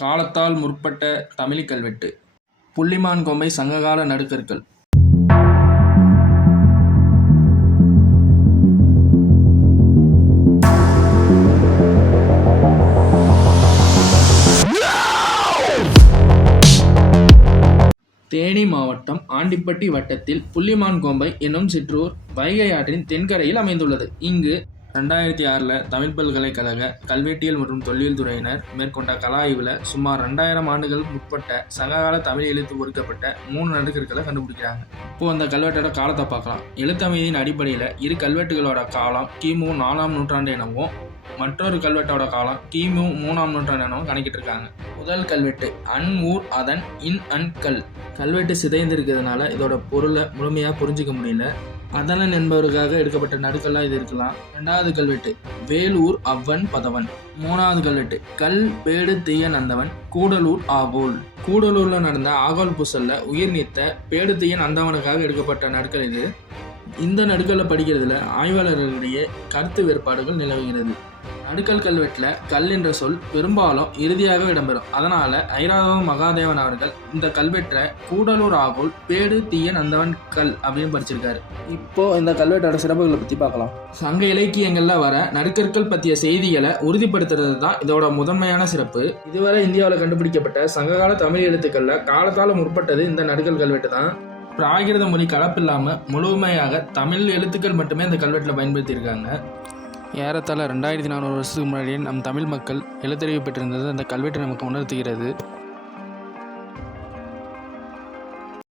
காலத்தால் முற்பட்ட தமிழ் கல்வெட்டு. புள்ளிமான் கொம்பை சங்ககால நடுக்கற்கள். தேனி மாவட்டம் ஆண்டிப்பட்டி வட்டத்தில் புள்ளிமான் கோம்பை என்னும் சிற்றூர் வைகை ஆற்றின் தென்கரையில் அமைந்துள்ளது. இங்கு ரெண்டாயிரத்தி ஆறில் தமிழ் பல்கலைக்கழக கல்வெட்டியல் மற்றும் தொல்லியல் துறையினர் மேற்கொண்ட கலா ஆய்வில் சுமார் ரெண்டாயிரம் ஆண்டுகள் முற்பட்ட சங்ககால தமிழ் எழுத்து பொறிக்கப்பட்ட மூணு நடுக்கற்களை கண்டுபிடிக்கிறாங்க. இப்போ அந்த கல்வெட்டோட காலத்தை பார்க்கலாம். எழுத்தமைதியின் அடிப்படையில் இரு கல்வெட்டுகளோட காலம் கிமு நாலாம் நூற்றாண்டு எனவும் மற்றொரு கல்வெட்டோட காலம் கிமு மூணாம் நூற்றாண்டு எனவும் கணக்கிட்டு இருக்காங்க முதல் கல்வெட்டு அன் ஊர் அதன் இன் அன் கல். கல்வெட்டு சிதைந்திருக்கிறதுனால இதோட பொருளை முழுமையாக புரிஞ்சுக்க முடியல. அதனன் என்பவருக்காக எடுக்கப்பட்ட நடுக்கல்லாக இது இருக்கலாம். ரெண்டாவது கல்வெட்டு வேலூர் அவ்வன் பதவன். மூணாவது கல்வெட்டு கல் பேடு தீய நந்தவன் கூடலூர் ஆகோல். கூடலூரில் நடந்த ஆகோல் புசல்ல உயிர் நீத்த பேடு தீய நந்தவனுக்காக எடுக்கப்பட்ட நடுக்கல் இது. இந்த நடுக்கல்லை படிக்கிறதுல ஆய்வாளர்களிடையே கருத்து வேறுபாடுகள் நிலவுகிறது. நடுக்கல் கல்வெட்டில் கல் என்ற சொல் பெரும்பாலும் இறுதியாக இடம்பெறும். அதனால ஐராவத மகாதேவன் அவர்கள் இந்த கல்வெட்டை கூடலூர் ஆகோல் பேடு தீய நந்தவன் கல் அப்படின்னு படிச்சிருக்காரு. இப்போ இந்த கல்வெட்டோட சிறப்புகளை பற்றி பார்க்கலாம். சங்க இலக்கியங்களில் வர நடுக்கற்கள் பற்றிய செய்திகளை உறுதிப்படுத்துறது தான் இதோட முதன்மையான சிறப்பு. இதுவரை இந்தியாவில் கண்டுபிடிக்கப்பட்ட சங்ககால தமிழ் எழுத்துக்களில் காலத்தால் முற்பட்டது இந்த நடுக்கல் கல்வெட்டு தான். பிராகிருத மொழி கலப்பில்லாமல் முழுமையாக தமிழ் எழுத்துக்கள் மட்டுமே இந்த கல்வெட்டில் பயன்படுத்தியிருக்காங்க. ஏறத்தாழ ரெண்டாயிரத்தி நானூறு வருஷத்துக்கு முன்னாடியே நம் தமிழ் மக்கள் எழுத்தறிவு பெற்றிருந்தது அந்த கல்வெட்டு நமக்கு உணர்த்துகிறது.